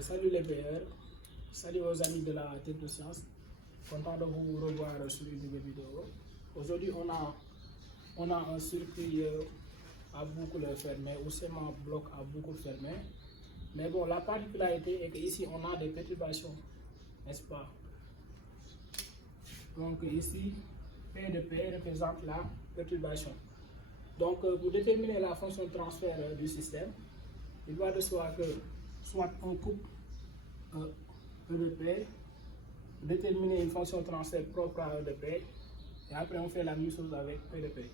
Salut les payeurs, salut aux amis de la technoscience, content de vous revoir sur une nouvelle vidéo. Aujourd'hui on a un circuit à boucle fermée ou seulement bloc à boucle fermée. Mais bon, la particularité est qu'ici on a des perturbations, n'est-ce pas? Donc ici, P de P représente la perturbation. Donc pour déterminer la fonction de transfert du système, il va de soi que soit on coupe E de P, déterminer une fonction de transfert propre à E de P, et après on fait la même chose avec P de P.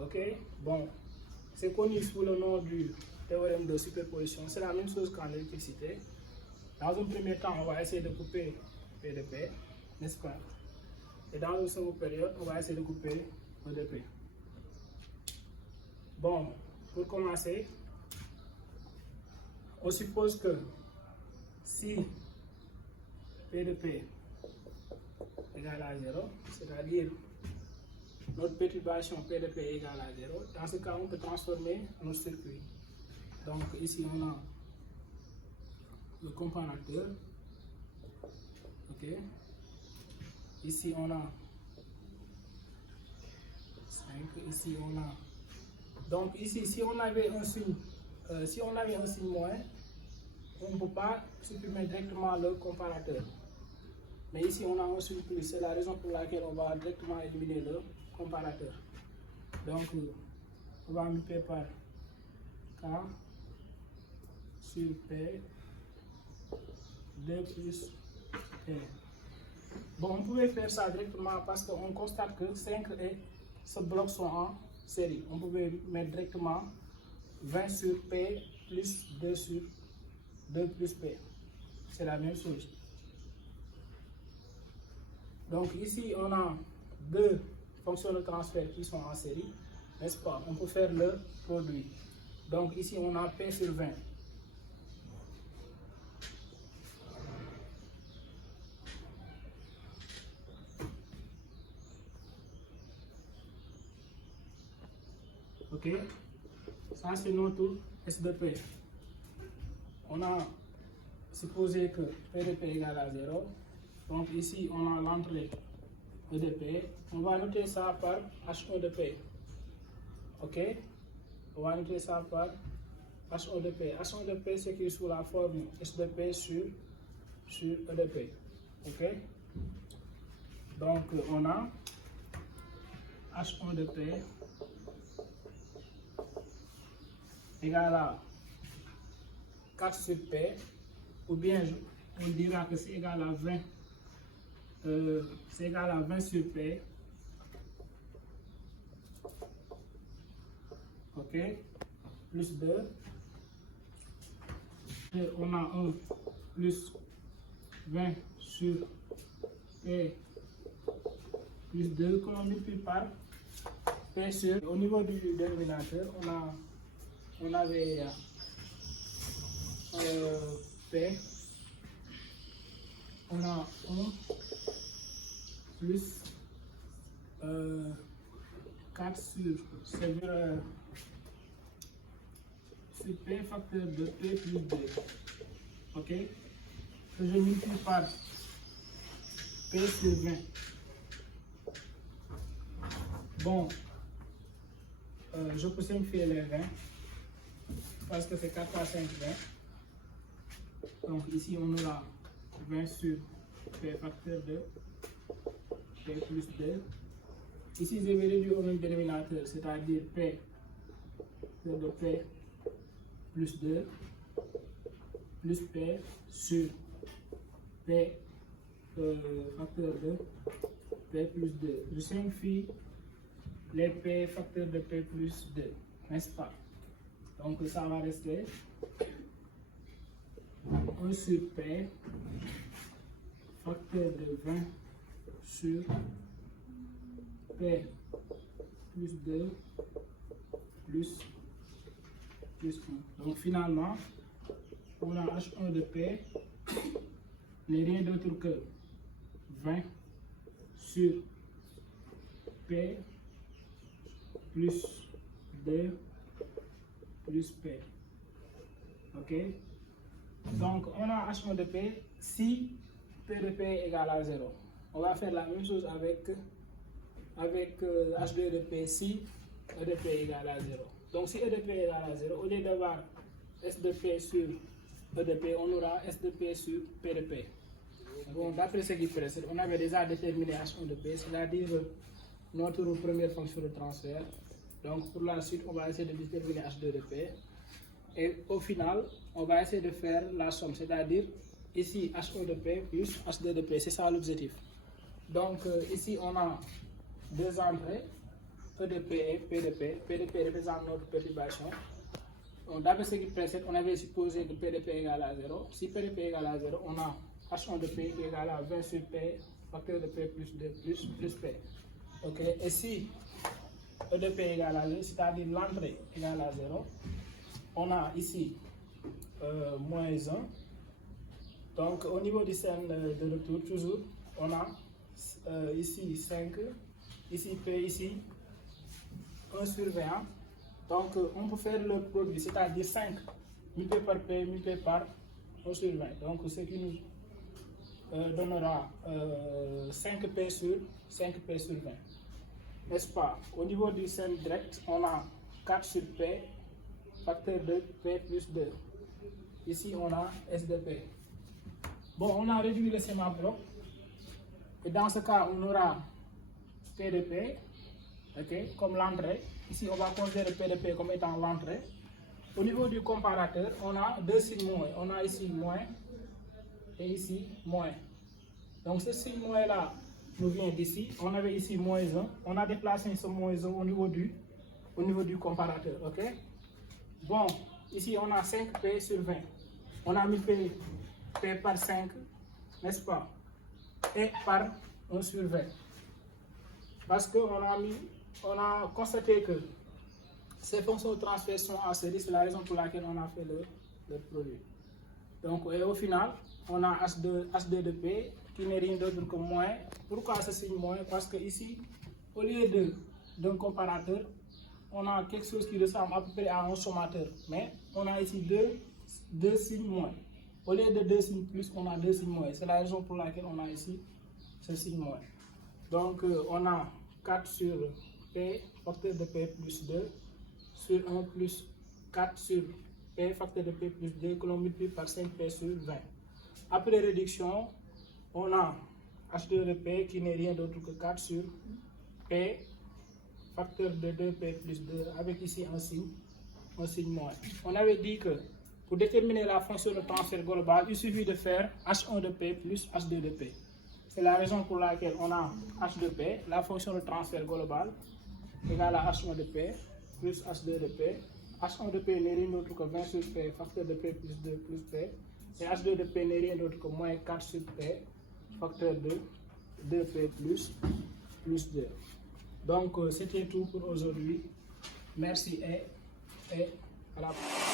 Ok? Bon, c'est connu sous le nom du théorème de superposition. C'est la même chose qu'en électricité. Dans un premier temps, on va essayer de couper P de P, n'est-ce pas? Et dans une seconde période, on va essayer de couper E de P. Bon, pour commencer, on suppose que si P de P égale à 0, c'est-à-dire notre perturbation P de P égale à 0, dans ce cas, on peut transformer notre circuit. Donc ici, on a le comparateur. Ok. Ici, on a 5. Ici, on a... Donc ici, si on avait un signe, moins, on ne peut pas supprimer directement le comparateur. Mais ici, on a un signe plus. C'est la raison pour laquelle on va directement éliminer le comparateur. Donc, on va multiplier par K sur P 2 plus P. Bon, on pouvait faire ça directement parce qu'on constate que 5 et ce bloc sont en série. On pouvait mettre directement 20 sur P plus 2 sur 2 plus P. C'est la même chose. Donc ici, on a deux fonctions de transfert qui sont en série, n'est-ce pas? On peut faire le produit. Donc ici, on a P sur 20. Ok? Ça, c'est notre S de P. On a supposé que P de P égale à 0. Donc ici, on a l'entrée E de P. On va noter ça par H1 de P. Ok? On va noter ça par H1 de P. H1 de P s'écrit sous la forme S de P sur E de P. Ok? Donc on a H1 de P égale à 4 sur P, ou bien on dira que c'est égal à 20. C'est égal à 20 sur P. Ok, plus 2. Et on a 1 plus 20 sur P plus 2 que l'on multiplie par P sur. Au niveau du dénominateur, on avait P. On a 1 plus 4 sur P facteur de P plus 2. Ok? Que je multiplie par P sur 20. Bon, je peux simplifier les 20 parce que c'est 4 fois 5, 20. Donc ici, on aura 20 sur P facteur de P plus 2. Ici, je vais réduire au même dénominateur, c'est-à-dire P de P plus 2 plus P sur P facteur de P plus 2. Je simplifie les P facteurs de P plus 2, n'est-ce pas? Donc ça va rester 1 sur P facteur de 20 sur P plus 2 plus 1. Donc finalement, on a H1 de P n'est rien d'autre que 20 sur P plus 2 plus P. Ok? Donc, on a H1 de P si P de P est égal à 0. On va faire la même chose avec H2 de P si E de P est égal à 0. Donc, si E de P est égal à 0, au lieu d'avoir S de P sur E de P, on aura S de P sur P de P. Bon, d'après ce qui précède, on avait déjà déterminé H1 de P, c'est-à-dire notre première fonction de transfert. Donc, pour la suite, on va essayer de déterminer H2 de P. Et au final, on va essayer de faire la somme, c'est-à-dire ici H1 de P plus H2 de P, c'est ça l'objectif. Donc ici on a deux entrées, E de P et P de P. P de P représente notre perturbation. D'après ce qui précède, on avait supposé que P de P est égal à 0. Si P de P est égal à 0, on a H1 de P qui est égal à 20 sur P, facteur de P plus 2 plus P. Okay. Et si E de P est égal à 0, c'est-à-dire l'entrée égale à 0, on a ici moins 1. Donc au niveau du cercle de retour, toujours, on a ici 5, ici P, ici 1 sur 20. Donc on peut faire le produit, c'est-à-dire 5 multiplié par P, multiplié par 1 sur 20. Donc ce qui nous donnera 5P sur 20. N'est-ce pas? Au niveau du cercle direct, on a 4 sur P, facteur de P plus 2. Ici, on a S de P. Bon, on a réduit le schéma bloc. Et dans ce cas, on aura P de P, okay, comme l'entrée. Ici, on va considérer P de P comme étant l'entrée. Au niveau du comparateur, on a deux signes moins. On a ici moins et ici moins. Donc, ce signe moins-là nous vient d'ici. On avait ici moins 1. On a déplacé ce moins 1 au niveau du comparateur. Okay? Bon, ici, on a 5P sur 20. On a mis P par 5, n'est-ce pas? Et par 1 sur 20. Parce qu'on a constaté que ces fonctions de transfert sont en série, c'est la raison pour laquelle on a fait le produit. Donc, et au final, on a H2 de P qui n'est rien d'autre que moins. Pourquoi ce signe moins? Parce que ici, au lieu d'un comparateur, on a quelque chose qui ressemble à peu près à un sommateur. Mais on a ici deux signes moins. Au lieu de deux signes plus, on a deux signes moins. C'est la raison pour laquelle on a ici ce signe moins. Donc, on a 4 sur P, facteur de P plus 2, sur 1 plus 4 sur P, facteur de P plus 2, que l'on multiplie par 5P sur 20. Après réduction, on a H2 de P qui n'est rien d'autre que 4 sur P, facteur de 2P plus 2, avec ici un signe moins. On avait dit que pour déterminer la fonction de transfert global, il suffit de faire H1 de P plus H2 de P. C'est la raison pour laquelle on a H de P, la fonction de transfert global, égale à H1 de P plus H2 de P. H1 de P n'est rien d'autre que 20 sur P, facteur de P plus 2 plus P. Et H2 de P n'est rien d'autre que moins 4 sur P, facteur de 2P plus 2. Donc, c'était tout pour aujourd'hui. Merci et à la prochaine.